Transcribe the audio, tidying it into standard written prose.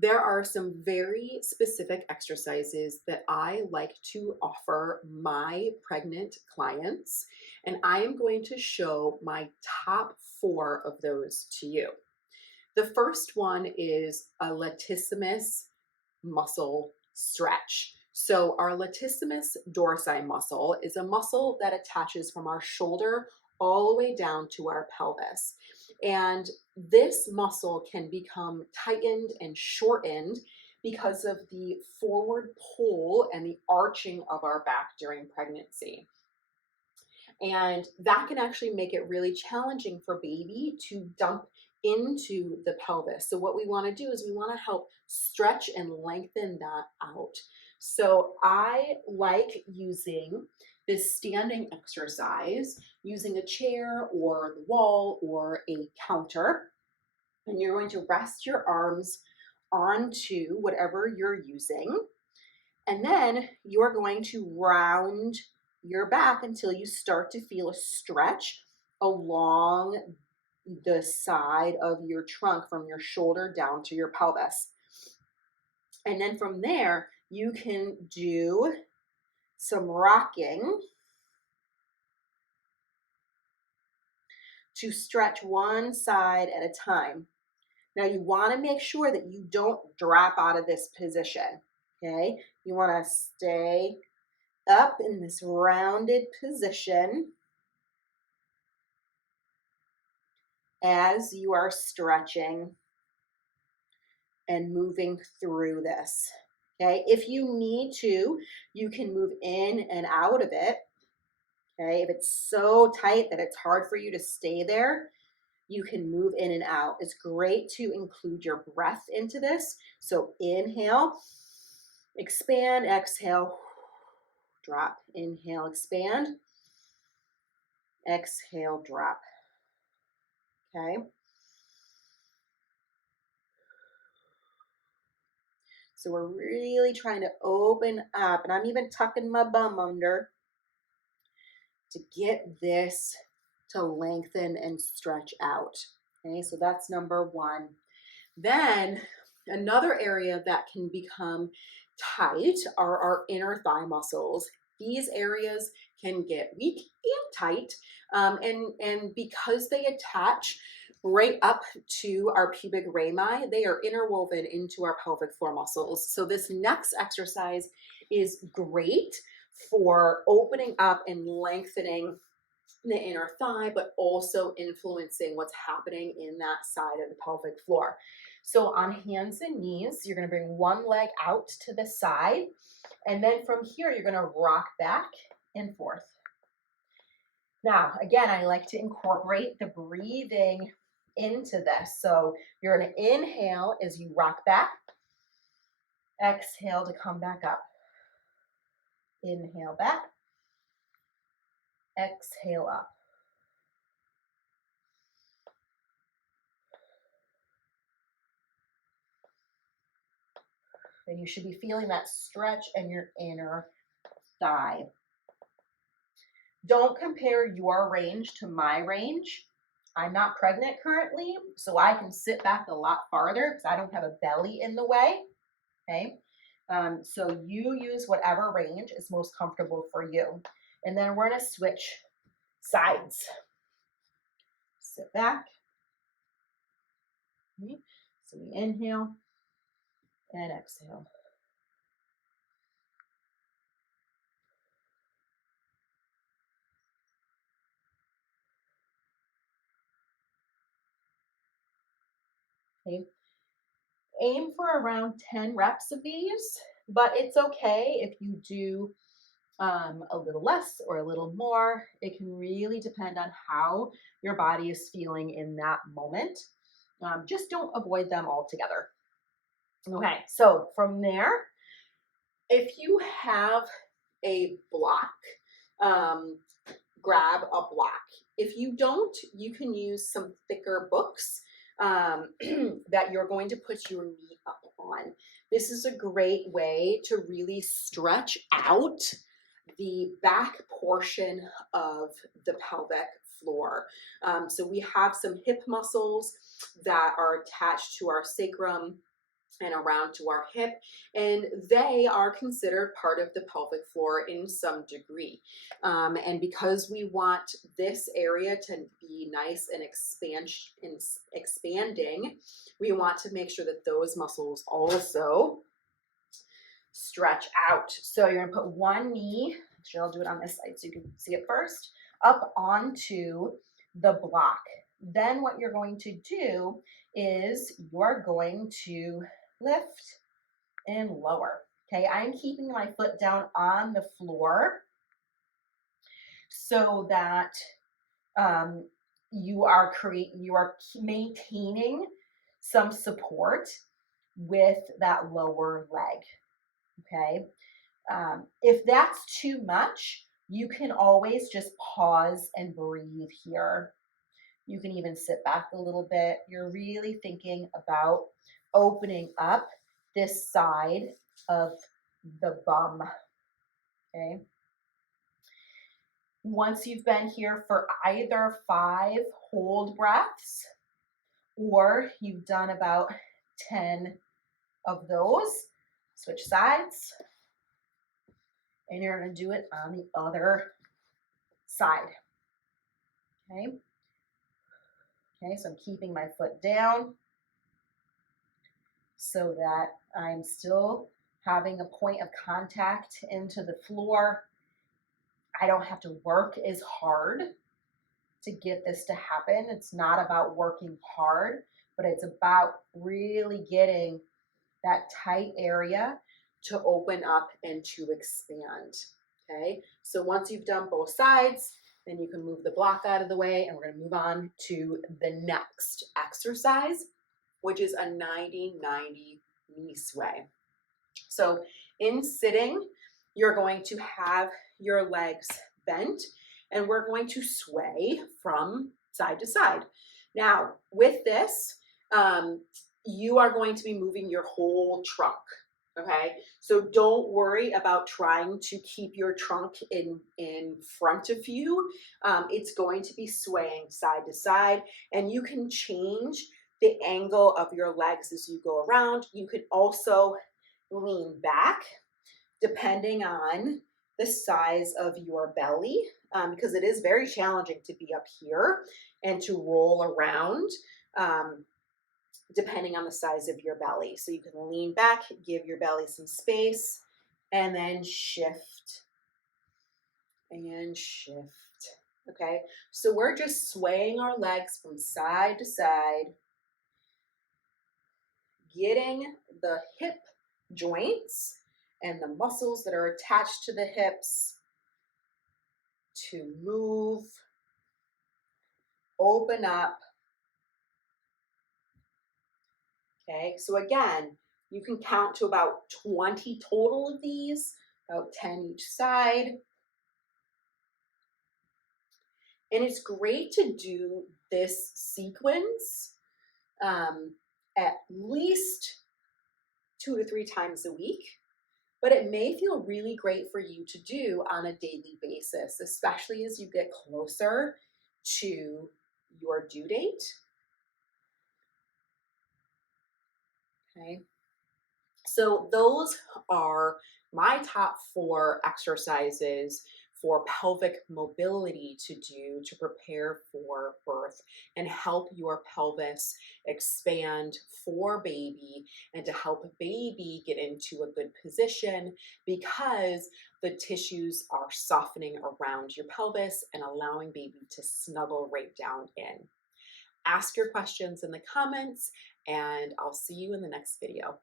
There are some very specific exercises that I like to offer my pregnant clients, and I am going to show my top 4 of those to you. The first one is a latissimus muscle stretch. So, our latissimus dorsi muscle is a muscle that attaches from our shoulder all the way down to our pelvis. And this muscle can become tightened and shortened because of the forward pull and the arching of our back during pregnancy. And that can actually make it really challenging for baby to dump into the pelvis. So what we want to do is we want to help stretch and lengthen that out. So I like using this standing exercise using a chair or the wall or a counter. And you're going to rest your arms onto whatever you're using. And then you're going to round your back until you start to feel a stretch along the side of your trunk from your shoulder down to your pelvis. And then from there, you can do some rocking to stretch one side at a time. Now you want to make sure that you don't drop out of this position, okay? You want to stay up in this rounded position as you are stretching and moving through this, okay? If you need to, you can move in and out of it, okay? If it's so tight that it's hard for you to stay there, you can move in and out. It's great to include your breath into this. So inhale, expand, exhale, drop, inhale, expand, exhale, drop, okay? So we're really trying to open up, and I'm even tucking my bum under to get this to lengthen and stretch out, okay? So that's number 1. Then another area that can become tight are our inner thigh muscles. These areas can get weak and tight, and because they attach right up to our pubic rami, they are interwoven into our pelvic floor muscles. So this next exercise is great for opening up and lengthening the inner thigh, but also influencing what's happening in that side of the pelvic floor. So on hands and knees, you're going to bring one leg out to the side, and then from here, you're going to rock back and forth. Now, again, I like to incorporate the breathing into this. So you're going to inhale as you rock back, exhale to come back up. Inhale back, exhale up. And you should be feeling that stretch in your inner thigh. Don't compare your range to my range. I'm not pregnant currently, so I can sit back a lot farther because I don't have a belly in the way, okay? So you use whatever range is most comfortable for you. And then we're gonna switch sides. Sit back. Okay. So we inhale and exhale. Okay. Aim for around 10 reps of these, but it's okay if you do a little less or a little more. It can really depend on how your body is feeling in that moment. Just don't avoid them altogether. Okay, so from there, if you have a block, grab a block. If you don't, you can use some thicker books that you're going to put your knee up on. This is a great way to really stretch out the back portion of the pelvic floor. So we have some hip muscles that are attached to our sacrum and around to our hip, and they are considered part of the pelvic floor in some degree. And because we want this area to be nice and expanding, we want to make sure that those muscles also stretch out. So you're gonna put one knee, actually I'll do it on this side so you can see it first, up onto the block. Then what you're going to do is you're going to lift and lower. Okay, I'm keeping my foot down on the floor so that you are maintaining some support with that lower leg. Okay, if that's too much, you can always just pause and breathe here. You can even sit back a little bit. You're really thinking about opening up this side of the bum. Okay. Once you've been here for either 5 hold breaths, or you've done about 10 of those, switch sides, and you're going to do it on the other side. Okay. Okay, so I'm keeping my foot down so that I'm still having a point of contact into the floor. I don't have to work as hard to get this to happen. It's not about working hard, but it's about really getting that tight area to open up and to expand. Okay, so once you've done both sides, then you can move the block out of the way, and we're going to move on to the next exercise, which is a 90-90 knee sway. So in sitting, you're going to have your legs bent, and we're going to sway from side to side. Now, with this, you are going to be moving your whole trunk. Okay, so don't worry about trying to keep your trunk in front of you. It's going to be swaying side to side, and you can change the angle of your legs as you go around. You can also lean back depending on the size of your belly, because it is very challenging to be up here and to roll around. Depending on the size of your belly. So you can lean back, give your belly some space, and then shift and shift. Okay, so we're just swaying our legs from side to side, getting the hip joints and the muscles that are attached to the hips to move, open up. Okay, so again, you can count to about 20 total of these, about 10 each side. And it's great to do this sequence at least 2 to 3 times a week, but it may feel really great for you to do on a daily basis, especially as you get closer to your due date. Okay, so those are my top 4 exercises for pelvic mobility to do to prepare for birth and help your pelvis expand for baby, and to help baby get into a good position, because the tissues are softening around your pelvis and allowing baby to snuggle right down in. Ask your questions in the comments, and I'll see you in the next video.